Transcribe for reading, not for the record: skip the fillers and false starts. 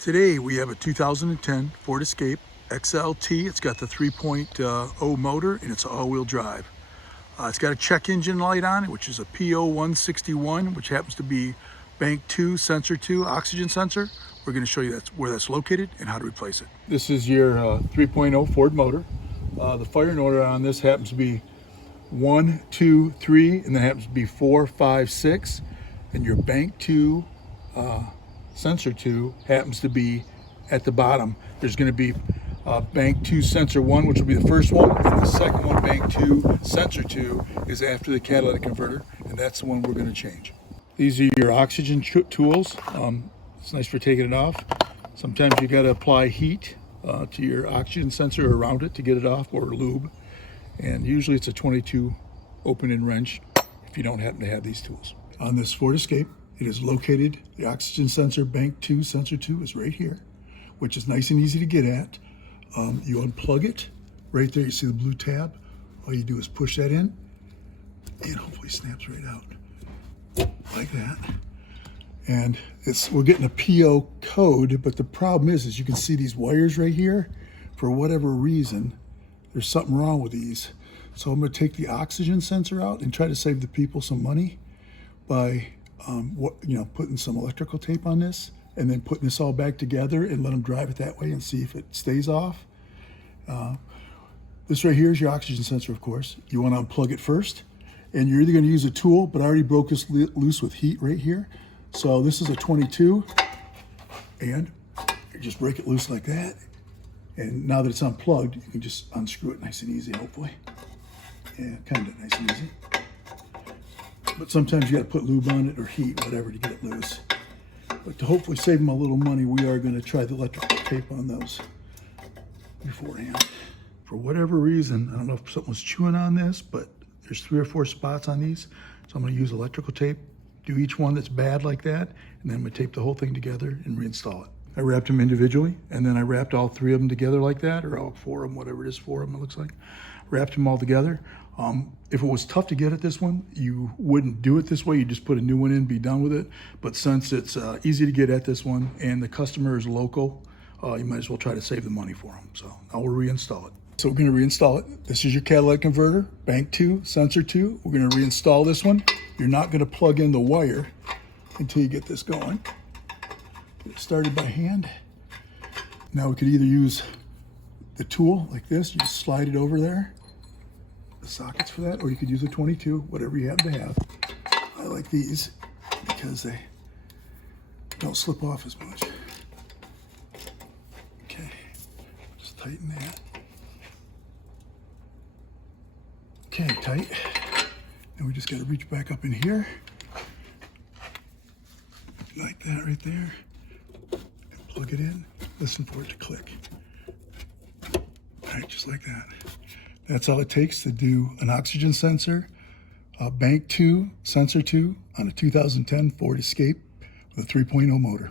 Today we have a 2010 Ford Escape XLT. It's got the 3.0 motor and it's all-wheel drive. It's got a check engine light on it, which is a P0161, which happens to be bank 2, sensor 2, oxygen sensor. We're going to show you where that's located and how to replace it. This is your 3.0 Ford motor. The firing order on this happens to be 1, 2, 3, and then happens to be 4, 5, 6. And your bank 2 sensor 2 happens to be at the bottom. There's going to be bank 2 sensor 1, which will be the first one, and the second one, bank 2 sensor 2, is after the catalytic converter, and that's the one we're going to change. These are your oxygen tools. It's nice for taking it off. Sometimes you got to apply heat to your oxygen sensor around it to get it off, or lube, and usually it's a 22 open-end wrench if you don't happen to have these tools. On this Ford Escape, it is located, the oxygen sensor, bank 2, sensor 2 is right here, which is nice and easy to get at. You unplug it, right there you see the blue tab. All you do is push that in, and hopefully snaps right out, like that. And we're getting a PO code, but the problem is you can see these wires right here. For whatever reason, there's something wrong with these. So I'm gonna take the oxygen sensor out and try to save the people some money by putting some electrical tape on this and then putting this all back together and let them drive it that way and see if it stays off. This right here is your oxygen sensor, of course. You want to unplug it first, and you're either going to use a tool, but I already broke this loose with heat right here. So this is a 22, and you just break it loose like that. And now that it's unplugged, you can just unscrew it nice and easy, hopefully. Yeah, kind of nice and easy. But sometimes you got to put lube on it or heat, whatever, to get it loose. But to hopefully save them a little money, we are going to try the electrical tape on those beforehand. For whatever reason, I don't know if someone's chewing on this, but there's 3 or 4 spots on these. So I'm going to use electrical tape, do each one that's bad like that, and then I'm going to tape the whole thing together and reinstall it. I wrapped them individually, and then I wrapped all 3 of them together like that, or all 4 of them, whatever it is, 4 of them it looks like. Wrapped them all together. If it was tough to get at this one, you wouldn't do it this way. You just put a new one in, be done with it. But since it's easy to get at this one and the customer is local, you might as well try to save the money for them. So I will reinstall it. So we're going to reinstall it. This is your catalytic converter, bank 2, sensor 2. We're going to reinstall this one. You're not going to plug in the wire until you get this going. Get it started by hand. Now we could either use the tool like this, you just slide it over there, the sockets for that, or you could use a 22, whatever you happen to have. I like these because they don't slip off as much. Okay, just tighten that. Okay, tight. Then we just got to reach back up in here, like that right there, and plug it in. Listen for it to click. All right, just like that. That's all it takes to do an oxygen sensor, bank 2, sensor 2 on a 2010 Ford Escape with a 3.0 motor.